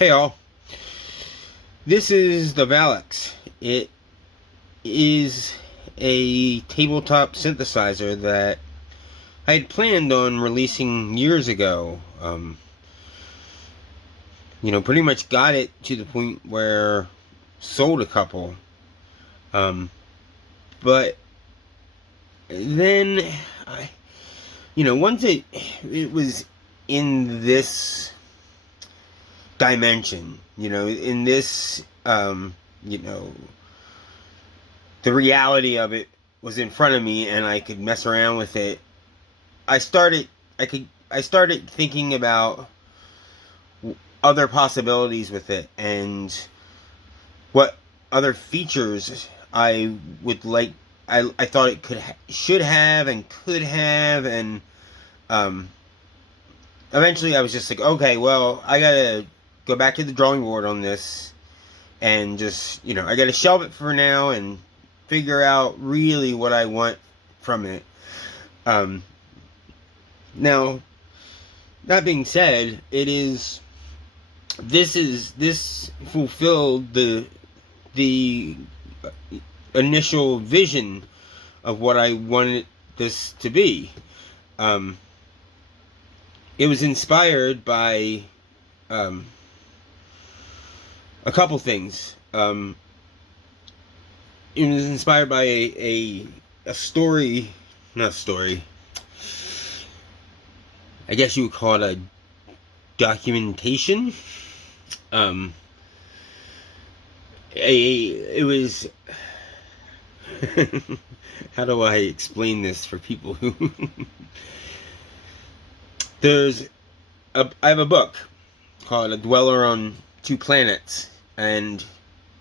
Hey all, this is the Vailx. It is a tabletop synthesizer that I had planned on releasing years ago. Pretty much got it to the point where sold a couple. But then once it was in this dimension, in this, the reality of it was in front of me and I could mess around with it. I started thinking about other possibilities with it and what other features I would like. I thought it should have and could have, and eventually I was just like, okay, well, I gotta go back to the drawing board on this and just, I gotta shelve it for now and figure out really what I want from it. Now, that being said, this fulfilled the initial vision of what I wanted this to be. It was inspired by a couple things. It was inspired by a story, not a story. I guess you would call it a documentation. It was. How do I explain this for people who? I have a book called A Dweller on Two Planets, and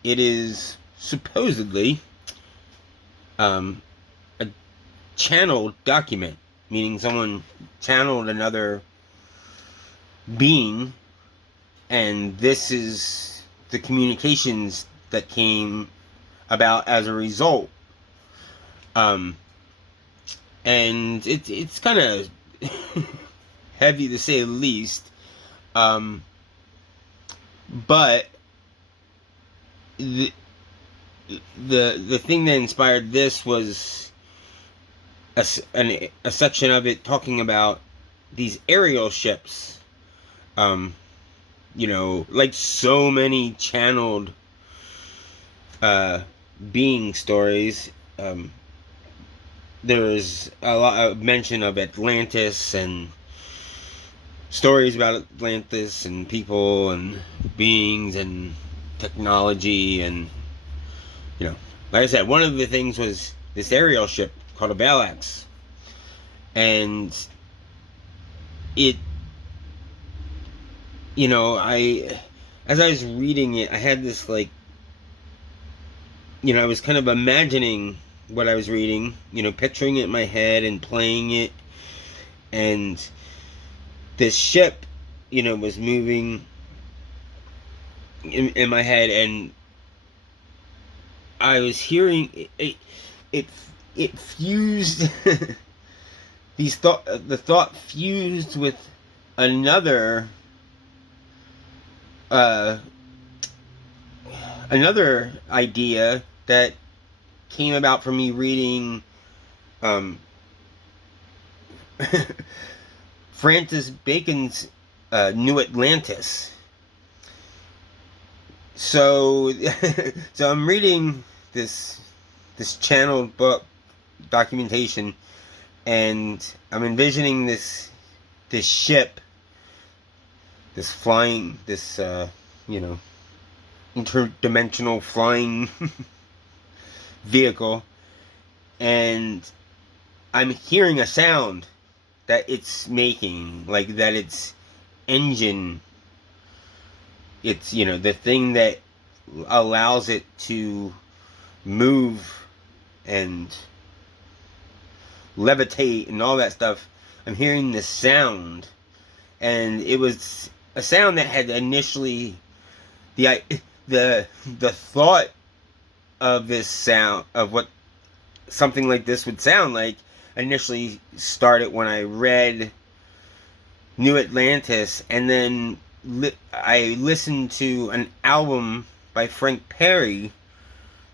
it is supposedly a channeled document, meaning someone channeled another being, and this is the communications that came about as a result. And it's kind of heavy to say the least, but the thing that inspired this was a section of it talking about these aerial ships. Like so many channeled being stories. There's a lot of mention of Atlantis and stories about Atlantis and people and beings and technology, and like I said, one of the things was this aerial ship called a Vailx, and it, as I was reading it, I had this I was kind of imagining what I was reading, picturing it in my head and playing it, and this ship, was moving in my head, and I was hearing it fused. The thought fused with another idea that came about from me reading Francis Bacon's New Atlantis. So I'm reading this channeled book documentation, and I'm envisioning this ship, this flying, interdimensional flying vehicle, and I'm hearing a sound that it's making, like that its engine, it's the thing that allows it to move and levitate and all that stuff. I'm hearing this sound, and it was a sound that had initially the thought of this sound, of what something like this would sound like, initially started when I read New Atlantis, and then I listened to an album by Frank Perry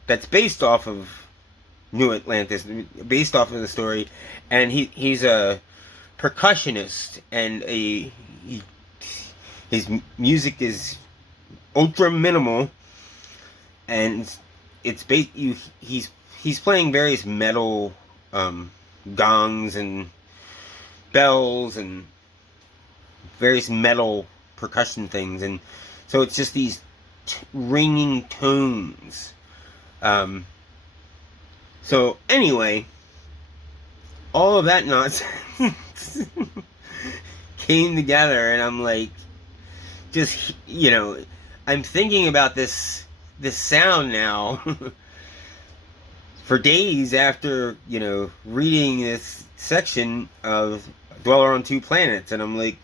that's based off of New Atlantis, based off of the story, and he's a percussionist, and his music is ultra minimal, and he's playing various metal gongs and bells and various metal percussion things, and so it's just these ringing tones. So anyway, all of that nonsense came together, and I'm like, just, I'm thinking about this sound now for days after, reading this section of Dweller on Two Planets, and I'm like,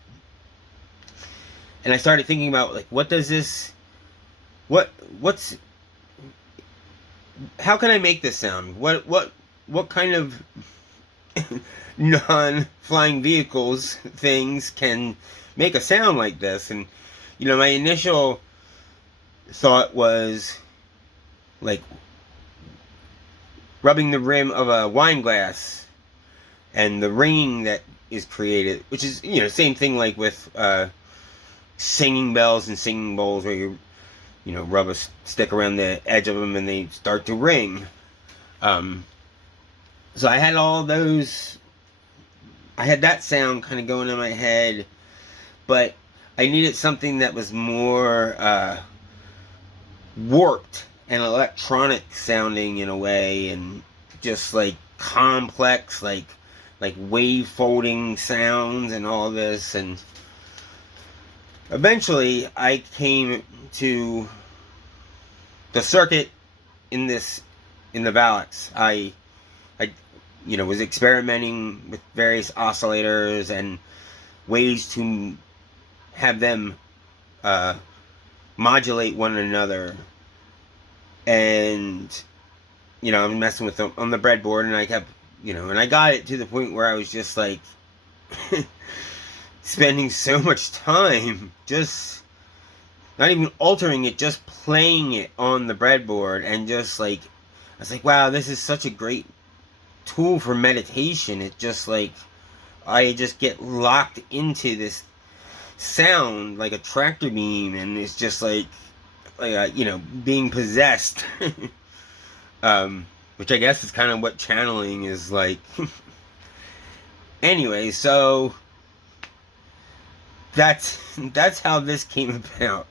and I started thinking about, like, how can I make this sound? What kind of non-flying vehicles things can make a sound like this? And, my initial thought was, like, rubbing the rim of a wine glass and the ringing that is created, which is, same thing like with singing bells and singing bowls, where you rub a stick around the edge of them and they start to ring. So I had all those, I had that sound kind of going in my head, but I needed something that was more warped and electronic sounding in a way, and just like complex, like wave folding sounds and all this. And eventually I came to the circuit in the Vailx. I was experimenting with various oscillators and ways to have them modulate one another. And I'm messing with them on the breadboard, and I kept, and I got it to the point where I was just like spending so much time just not even altering it, just playing it on the breadboard, and just like, I was like, wow, this is such a great tool for meditation. It just like, I just get locked into this sound like a tractor beam, and it's just like being possessed. Which I guess is kind of what channeling is like. Anyway, so that's how this came about.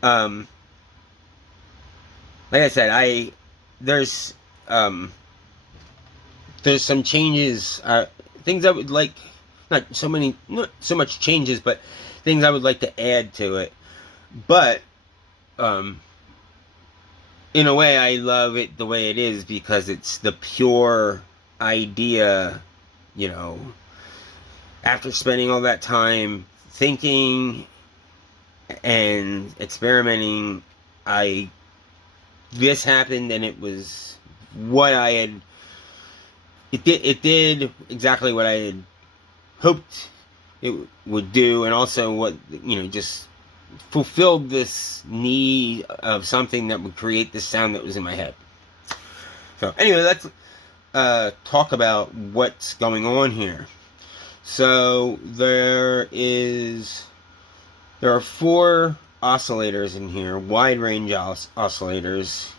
Like I said, there's some changes, things I would like, not so much changes, but things I would like to add to it. But in a way, I love it the way it is, because it's the pure idea, after spending all that time thinking and experimenting, this happened, and it was what I had, it did exactly what I had hoped it would do, and also what, just fulfilled this need of something that would create this sound that was in my head. So anyway, let's talk about what's going on here. So there are 4 oscillators in here, wide range oscillators,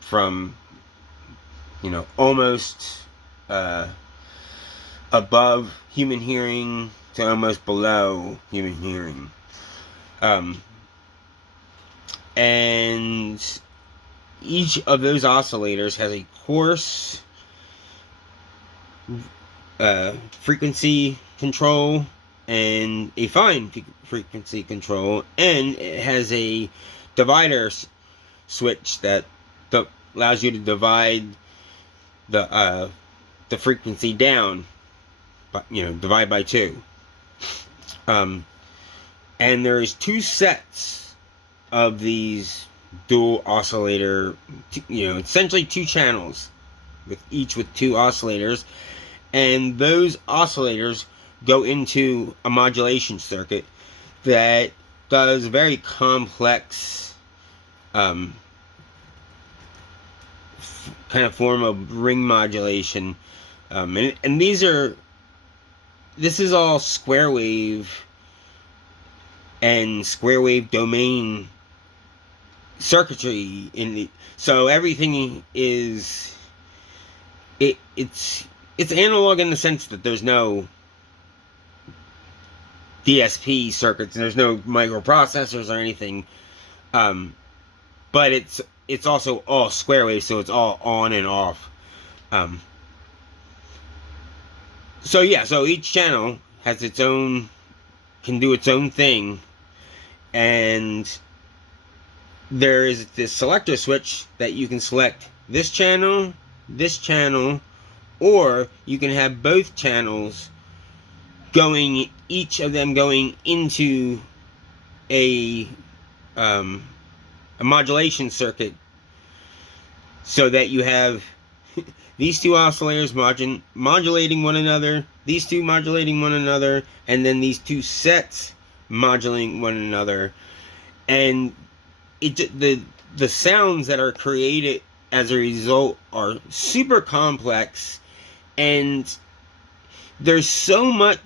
from almost above human hearing to almost below human hearing. And each of those oscillators has a coarse frequency control and a fine frequency control, and it has a divider switch that allows you to divide the frequency down, but divide by 2. And there's 2 sets of these dual oscillator, essentially 2 channels, with 2 oscillators, and those oscillators go into a modulation circuit that does very complex kind of form of ring modulation, and this is all square wave and square wave domain circuitry so everything is it's analog in the sense that there's no DSP circuits and there's no microprocessors or anything, but it's also all square wave, so it's all on and off. So each channel has can do its own thing, and there is this selector switch that you can select this channel, or you can have both channels going, each of them going into a modulation circuit, so that you have these two oscillators modulating one another, these two modulating one another, and then these two sets modulating one another. And the sounds that are created as a result are super complex, and there's such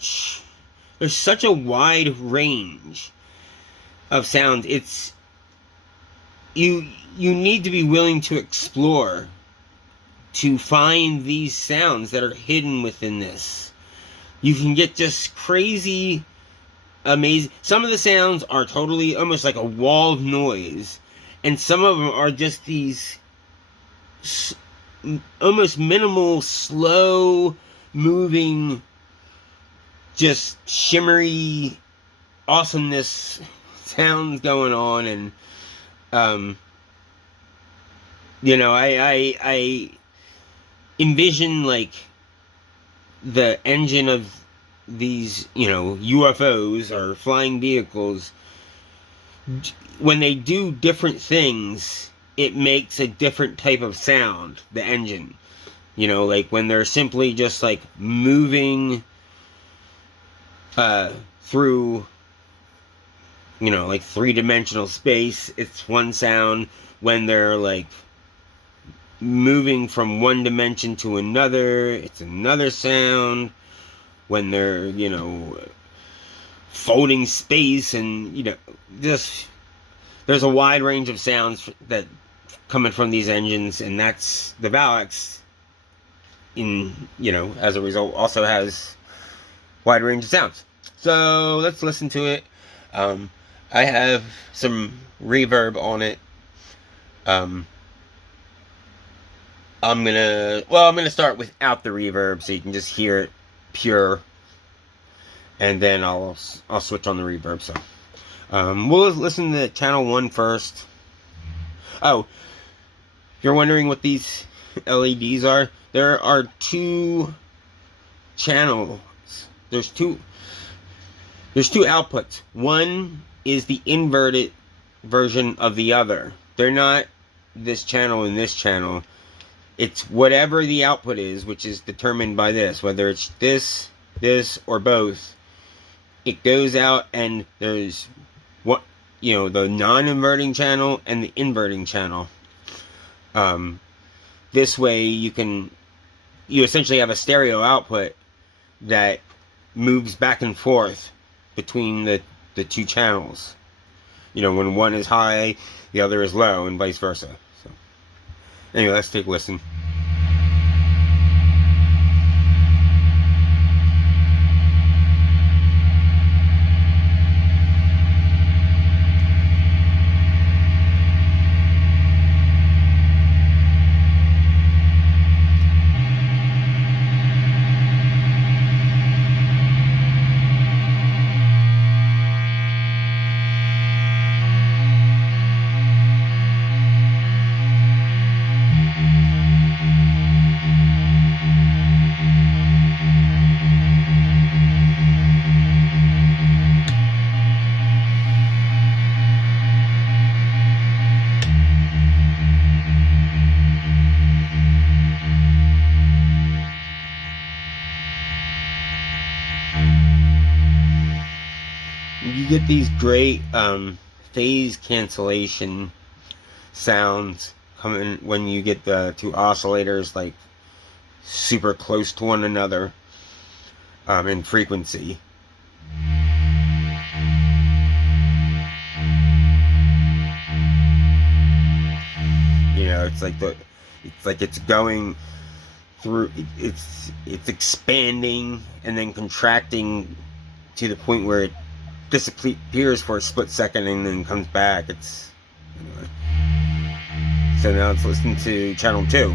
a wide range of sound. It's you need to be willing to explore to find these sounds that are hidden within this. You can get just crazy, amazing. Some of the sounds are totally almost like a wall of noise, and some of them are just these almost minimal, slow moving, just shimmery awesomeness sounds going on. And I envision like the engine of these UFOs or flying vehicles. When they do different things, it makes a different type of sound, the engine. Like when they're simply just like moving through like three-dimensional space, it's one sound. When they're like moving from one dimension to another, it's another sound. When they're folding space, and just there's a wide range of sounds that coming from these engines, and that's the Vailx as a result also has wide range of sounds. So let's listen to it. I have some reverb on it. I'm gonna start without the reverb so you can just hear it pure, and then I'll switch on the reverb. So we'll listen to channel 1 first. Oh, if you're wondering what these LEDs are, there are 2 channels. There's two outputs. One is the inverted version of the other. They're not this channel and this channel. It's whatever the output is, which is determined by this, whether it's this, or both. It goes out, and there's the non-inverting channel and the inverting channel. This way you essentially have a stereo output that moves back and forth between the 2 channels. When one is high, the other is low, and vice versa. So anyway, let's take a listen. You get these great phase cancellation sounds coming when you get the two oscillators like super close to one another in frequency. You know, it's going through. It's expanding and then contracting to the point where it disappears for a split second and then comes back. It's anyway. So now let's listen to channel 2.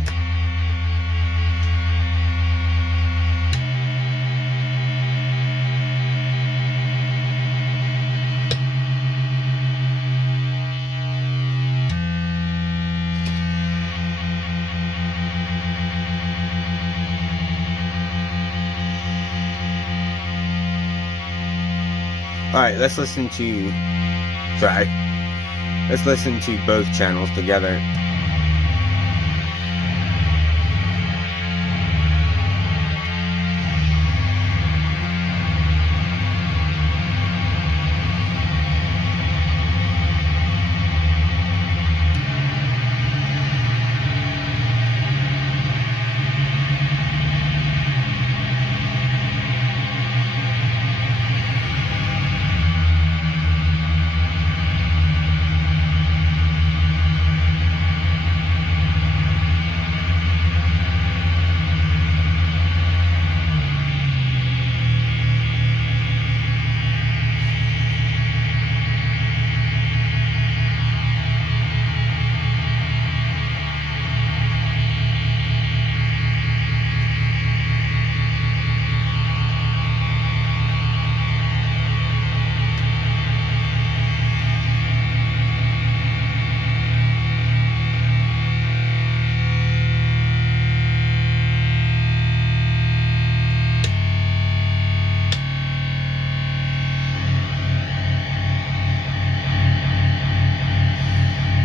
Alright, let's listen to both channels together.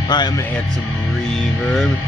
Alright, I'm gonna add some reverb.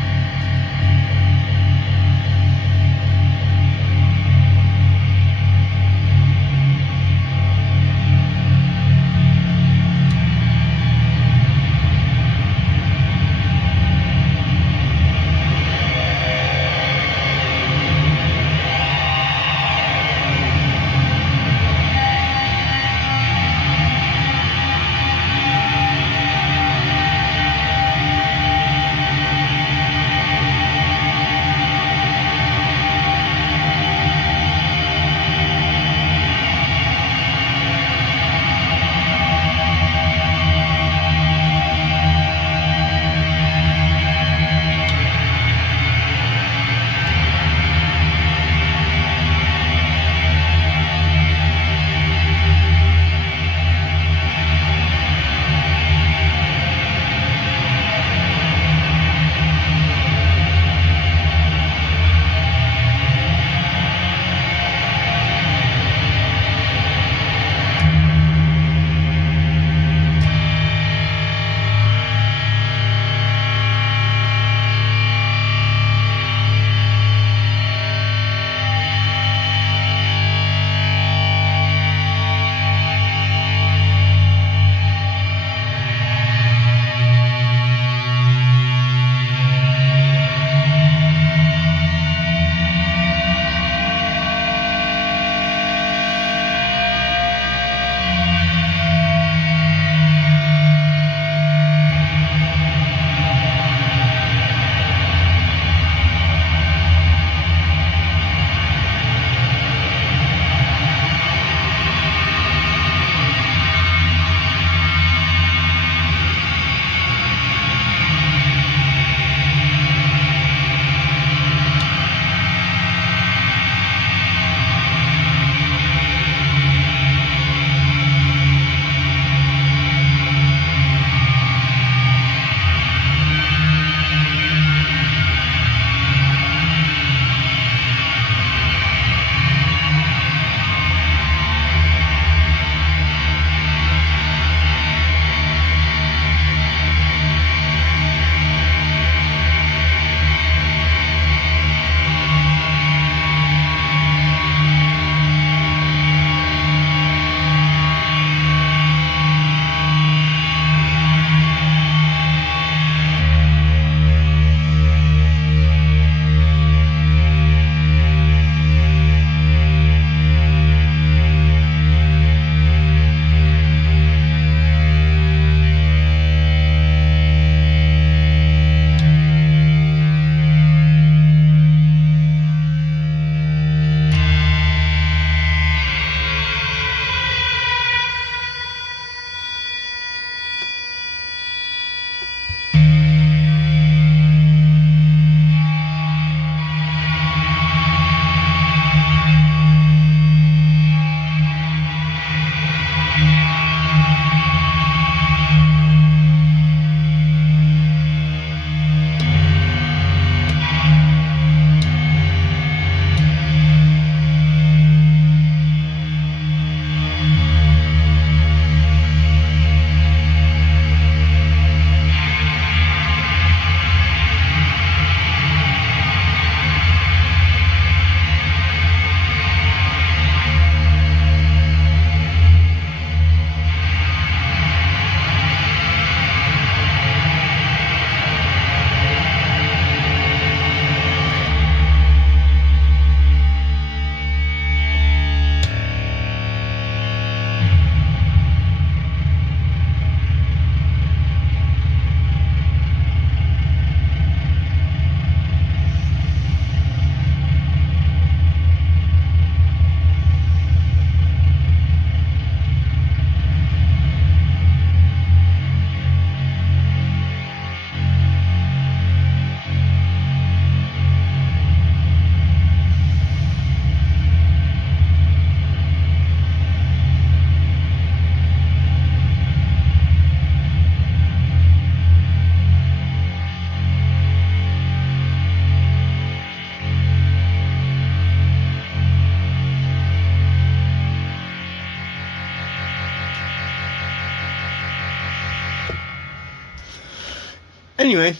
Anyway,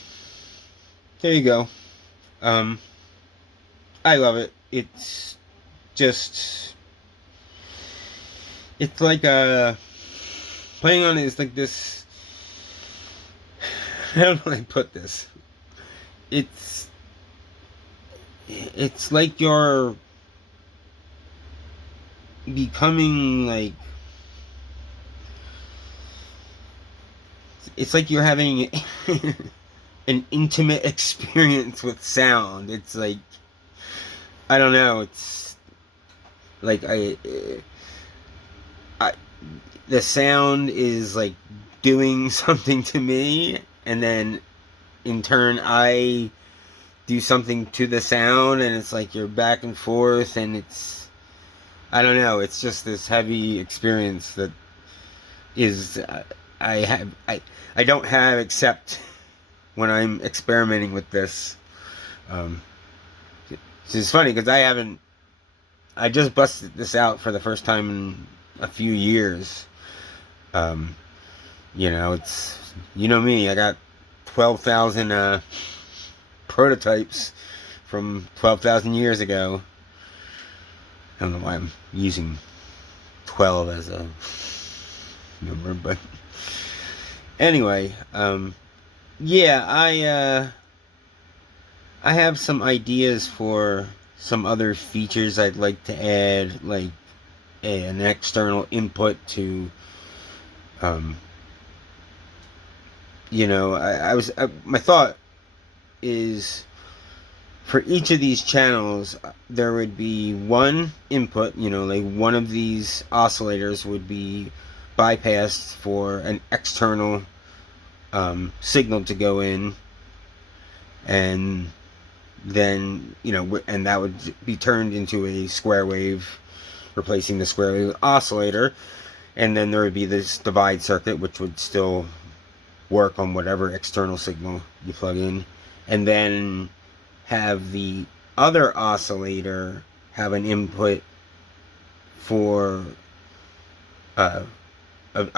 there you go. I love it. It's just, it's like playing on it is like this. How do I put this? It's like you're becoming like, it's like you're having an intimate experience with sound. It's like, I don't know, it's like I the sound is like doing something to me, and then in turn I do something to the sound, and it's like you're back and forth, and it's, I don't know, it's just this heavy experience that is I don't have except when I'm experimenting with this. It's funny because I just busted this out for the first time in a few years. It's, you know me, I got 12,000 prototypes from 12,000 years ago. I don't know why I'm using 12 as a number, but anyway, yeah, I have some ideas for some other features I'd like to add, like an external input to, my thought is for each of these channels, there would be one input, like one of these oscillators would be bypassed for an external signal to go in, and then, and that would be turned into a square wave, replacing the square wave oscillator, and then there would be this divide circuit, which would still work on whatever external signal you plug in, and then have the other oscillator have an input for a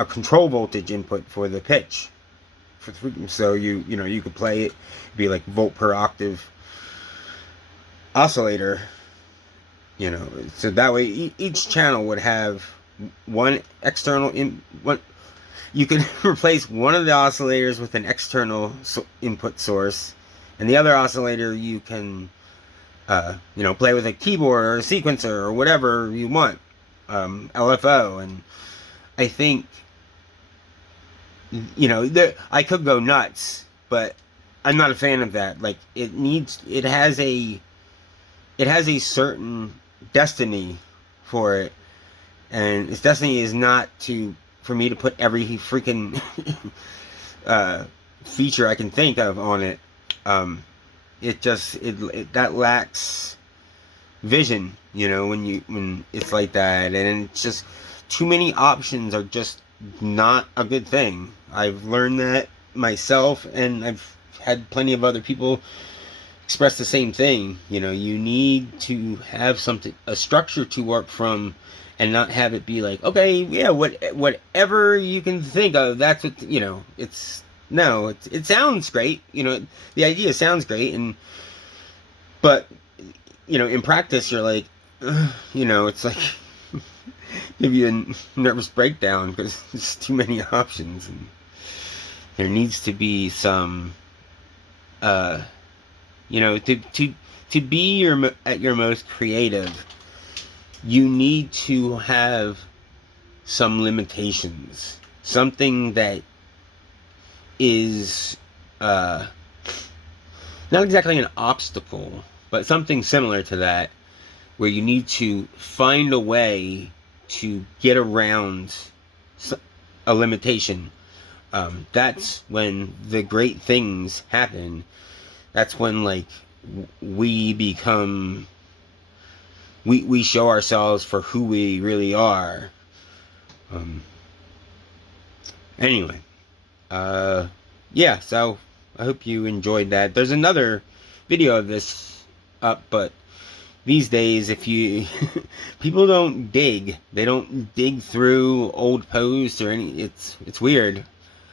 control voltage input for the pitch. So you could play it, be like volt per octave oscillator, so that way each channel would have one external you could replace one of the oscillators with an external input source, and the other oscillator you can play with a keyboard or a sequencer or whatever you want, LFO. And I think, I could go nuts, but I'm not a fan of that. Like, it has a certain destiny for it, and its destiny is not for me to put every freaking feature I can think of on it. That lacks vision, when it's like that, and it's just too many options are just not a good thing. I've learned that myself, and I've had plenty of other people express the same thing. You need to have a structure to work from, and not have it be like, okay, yeah, whatever you can think of, that's what, it sounds great, the idea sounds great, but in practice you're like, it's like give you a nervous breakdown because there's too many options, and there needs to be some to be at your most creative, you need to have some limitations, something that is not exactly an obstacle, but something similar to that, where you need to find a way to get around a limitation. That's when the great things happen. That's when, like, we become, we show ourselves for who we really are. Anyway, yeah, so I hope you enjoyed that. There's another video of this up, but these days, if you people don't dig, they don't dig through old posts or any. It's weird.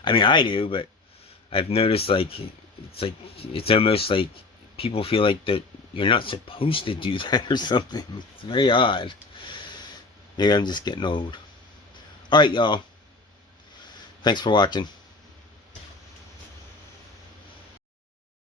I mean, I do, but I've noticed like it's almost like people feel like that you're not supposed to do that or something. It's very odd. Maybe I'm just getting old. Alright, y'all. Thanks for watching.